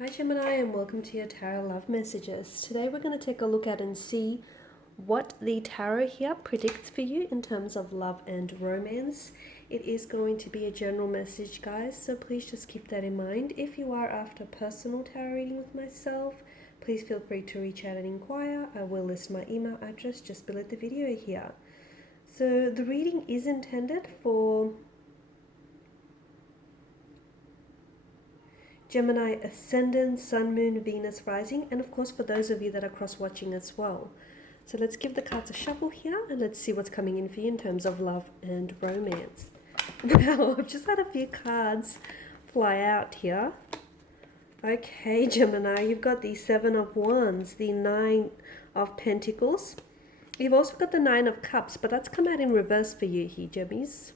Hi Gemini, and welcome to your Tarot Love Messages. Today we're going to take a look at and see what the tarot here predicts for you in terms of love and romance. It is going to be a general message, guys, so please just keep that in mind. If you are after personal tarot reading with myself, please feel free to reach out and inquire. I will list my email address just below the video here. So the reading is intended for Gemini ascendant, sun, moon, Venus rising, and of course for those of you that are cross-watching as well. So let's give the cards a shuffle here and let's see what's coming in for you in terms of love and romance. Wow, I've just had a few cards fly out here. Okay, Gemini, you've got the Seven of Wands, the Nine of Pentacles. You've also got the Nine of Cups, but that's come out in reverse for you here, Gemmies.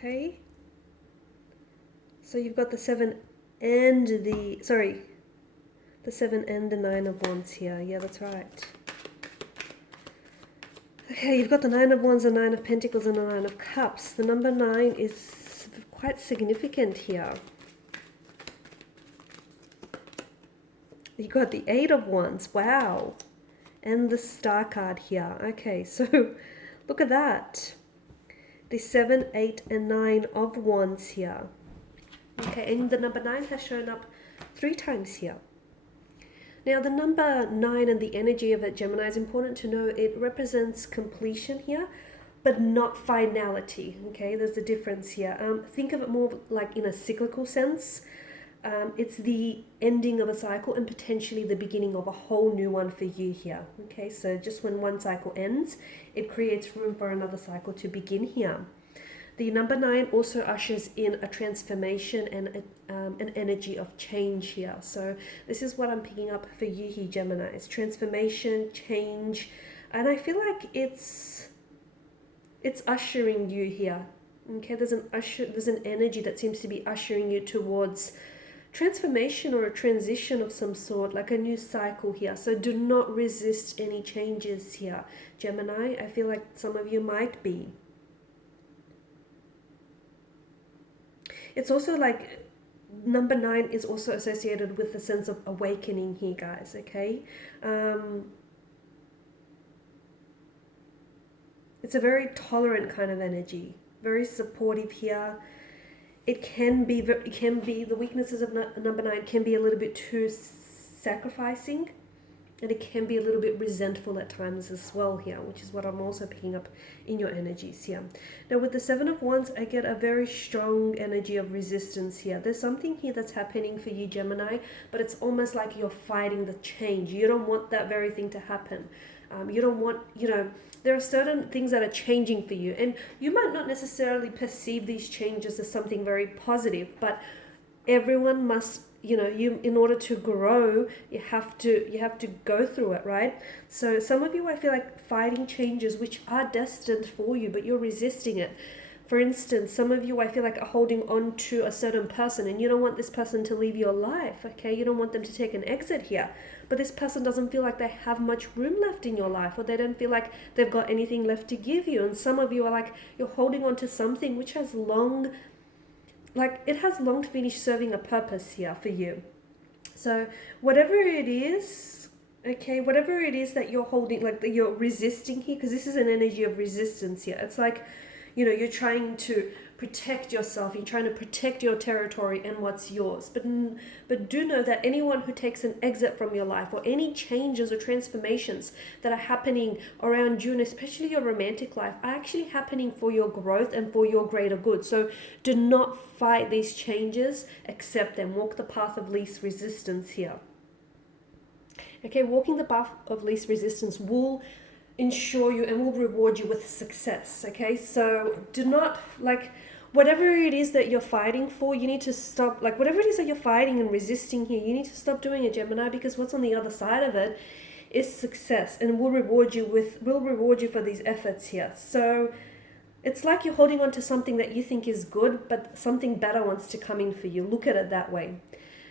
Okay, so you've got the seven and the seven and the Nine of Wands here. Yeah, that's right. Okay, you've got the Nine of Wands, the Nine of Pentacles, and the Nine of Cups. The number 9 is quite significant here. You've got the Eight of Wands. Wow. And the Star card here. Okay, so look at that. The 7, 8, and 9 of Wands here. Okay, and the number 9 has shown up 3 times here. Now, the number 9 and the energy of it, Gemini, is important to know. It represents completion here, but not finality. Okay, there's a difference here. Think of it more like in a cyclical sense. It's the ending of a cycle and potentially the beginning of a whole new one for you here. Okay, so just when one cycle ends, it creates room for another cycle to begin here. The number 9 also ushers in a transformation and an energy of change here. So this is what I'm picking up for you here, Gemini. It's transformation, change, and I feel like it's ushering you here. Okay, there's an energy that seems to be ushering you towards transformation or a transition of some sort, like a new cycle here. So do not resist any changes here, Gemini. I feel like some of you might be. It's also like number 9 is also associated with the sense of awakening here, guys. Okay, it's a very tolerant kind of energy, very supportive here. It can be the weaknesses of number 9 can be a little bit too sacrificing, and it can be a little bit resentful at times as well here, which is what I'm also picking up in your energies here. Now with the 7 of Wands, I get a very strong energy of resistance here. There's something here that's happening for you, Gemini, but it's almost like you're fighting the change. You don't want that very thing to happen. You don't want, there are certain things that are changing for you, and you might not necessarily perceive these changes as something very positive, but everyone must, in order to grow, you have to go through it, right? So some of you, I feel like, fighting changes which are destined for you, but you're resisting it. For instance, some of you, I feel like, are holding on to a certain person and you don't want this person to leave your life, okay? You don't want them to take an exit here. But this person doesn't feel like they have much room left in your life, or they don't feel like they've got anything left to give you. And some of you are like, you're holding on to something which has long finished serving a purpose here for you. So whatever it is, okay, whatever it is that you're holding, like that you're resisting here, because this is an energy of resistance here. It's like, you're trying to protect yourself, you're trying to protect your territory and what's yours. But do know that anyone who takes an exit from your life, or any changes or transformations that are happening around you, and especially your romantic life, are actually happening for your growth and for your greater good. So do not fight these changes, accept them. Walk the path of least resistance here. Okay, walking the path of least resistance will ensure you and will reward you with success. Okay, so do not, whatever it is that you're fighting for, you need to stop. Whatever it is that you're fighting and resisting here, you need to stop doing it, Gemini, because what's on the other side of it is success, and will reward you for these efforts here. So it's like you're holding on to something that you think is good, but something better wants to come in for you. Look at it that way.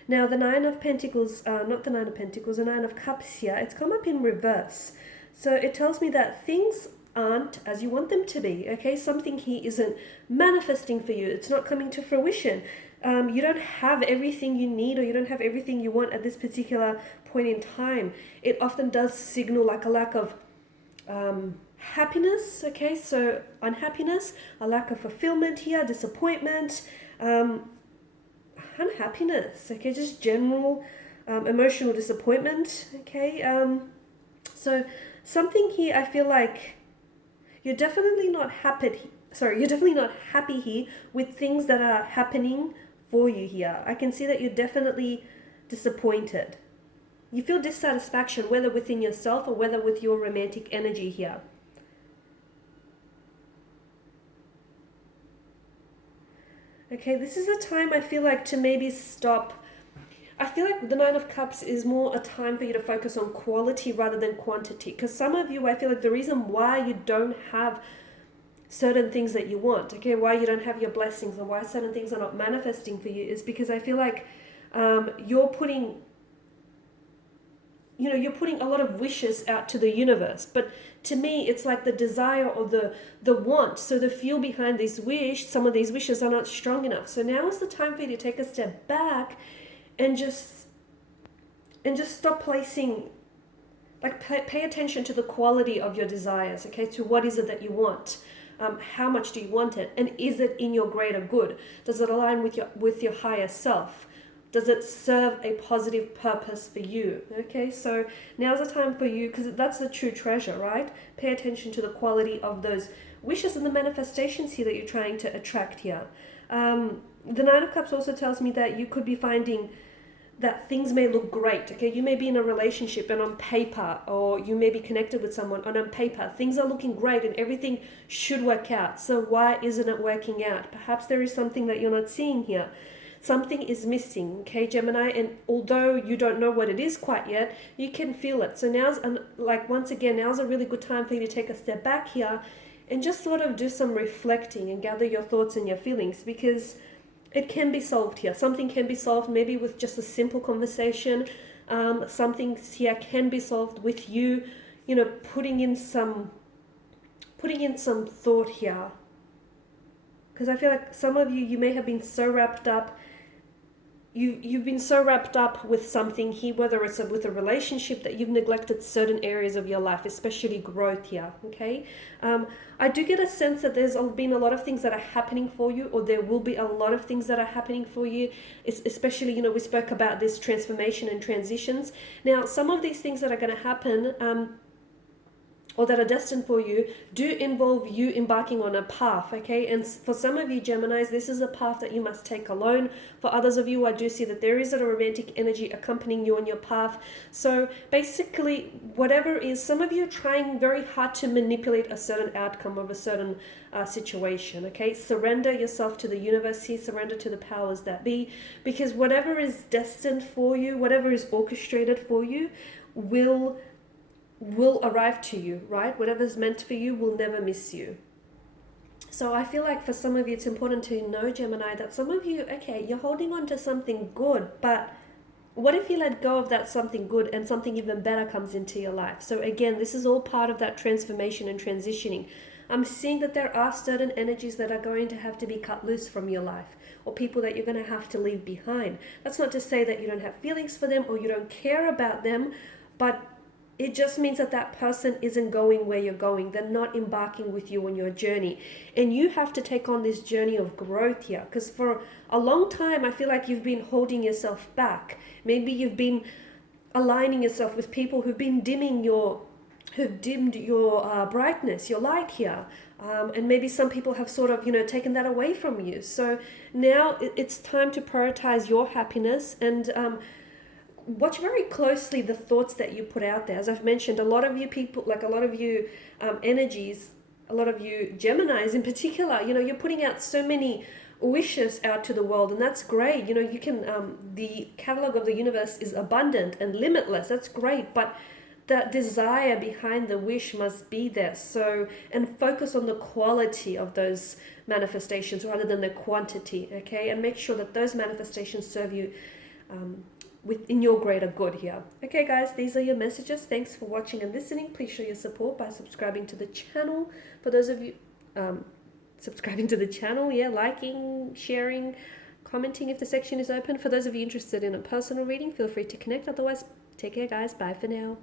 Now the Nine of Pentacles, not the Nine of Pentacles, the Nine of Cups here, it's come up in reverse. So it tells me that things aren't as you want them to be, okay? Something here isn't manifesting for you. It's not coming to fruition. You don't have everything you need, or you don't have everything you want at this particular point in time. It often does signal like a lack of happiness, okay? So unhappiness, a lack of fulfillment here, disappointment, unhappiness, okay? Just general emotional disappointment, okay? So something here, I feel like you're definitely not happy. Sorry, you're definitely not happy here with things that are happening for you here. I can see that you're definitely disappointed. You feel dissatisfaction, whether within yourself or whether with your romantic energy here. Okay, this is a time I feel like to maybe stop. I feel like the Nine of Cups is more a time for you to focus on quality rather than quantity. Because some of you, I feel like the reason why you don't have certain things that you want, okay, why you don't have your blessings, or why certain things are not manifesting for you, is because I feel like you're putting a lot of wishes out to the universe. But to me, it's like the desire or the want. So the fuel behind this wish, some of these wishes are not strong enough. So now is the time for you to take a step back and just stop placing, like pay attention to the quality of your desires, okay? To what is it that you want? How much do you want it? And is it in your greater good? Does it align with your higher self? Does it serve a positive purpose for you? Okay, so now's the time for you, because that's the true treasure, right? Pay attention to the quality of those wishes and the manifestations here that you're trying to attract here. The Nine of Cups also tells me that you could be finding that things may look great, okay? You may be in a relationship and on paper, or you may be connected with someone and on paper, things are looking great and everything should work out. So why isn't it working out? Perhaps there is something that you're not seeing here. Something is missing, okay, Gemini, and although you don't know what it is quite yet, you can feel it. So now's, once again, now's a really good time for you to take a step back here and just sort of do some reflecting and gather your thoughts and your feelings, because it can be solved here. Something can be solved maybe with just a simple conversation. Something here can be solved with you, putting in some thought here. Because I feel like some of you may have been so wrapped up. You've been so wrapped up with something here, whether it's with a relationship, that you've neglected certain areas of your life, especially growth here, okay? I do get a sense that there's been a lot of things that are happening for you, or there will be a lot of things that are happening for you, especially, we spoke about this transformation and transitions. Now, some of these things that are going to happen, or that are destined for you, do involve you embarking on a path, okay? And for some of you Geminis, this is a path that you must take alone. For others of you, I do see that there is a romantic energy accompanying you on your path. So basically, whatever is, some of you are trying very hard to manipulate a certain outcome of a certain situation, okay? Surrender yourself to the universe here, surrender to the powers that be, because whatever is destined for you, whatever is orchestrated for you, will arrive to you, right? Whatever's meant for you will never miss you. So I feel like for some of you, it's important to know, Gemini, that some of you, okay, you're holding on to something good, but what if you let go of that something good and something even better comes into your life? So again, this is all part of that transformation and transitioning. I'm seeing that there are certain energies that are going to have to be cut loose from your life, or people that you're going to have to leave behind. That's not to say that you don't have feelings for them or you don't care about them, but it just means that that person isn't going where you're going. They're not embarking with you on your journey. And you have to take on this journey of growth here. Because for a long time, I feel like you've been holding yourself back. Maybe you've been aligning yourself with people who've dimmed your brightness, your light here. And maybe some people have sort of, taken that away from you. So now it's time to prioritize your happiness and watch very closely the thoughts that you put out there. As I've mentioned, a lot of you people, like a lot of you energies, a lot of you Geminis in particular, you're putting out so many wishes out to the world, and that's great. You can, the catalog of the universe is abundant and limitless. That's great, but that desire behind the wish must be there. So, and focus on the quality of those manifestations rather than the quantity, okay? And make sure that those manifestations serve you within your greater good here. Okay, guys, these are your messages. Thanks for watching and listening. Please show your support by subscribing to the channel. For those of you subscribing to the channel, yeah, liking, sharing, commenting if the section is open. For those of you interested in a personal reading, feel free to connect. Otherwise, take care, guys. Bye for now.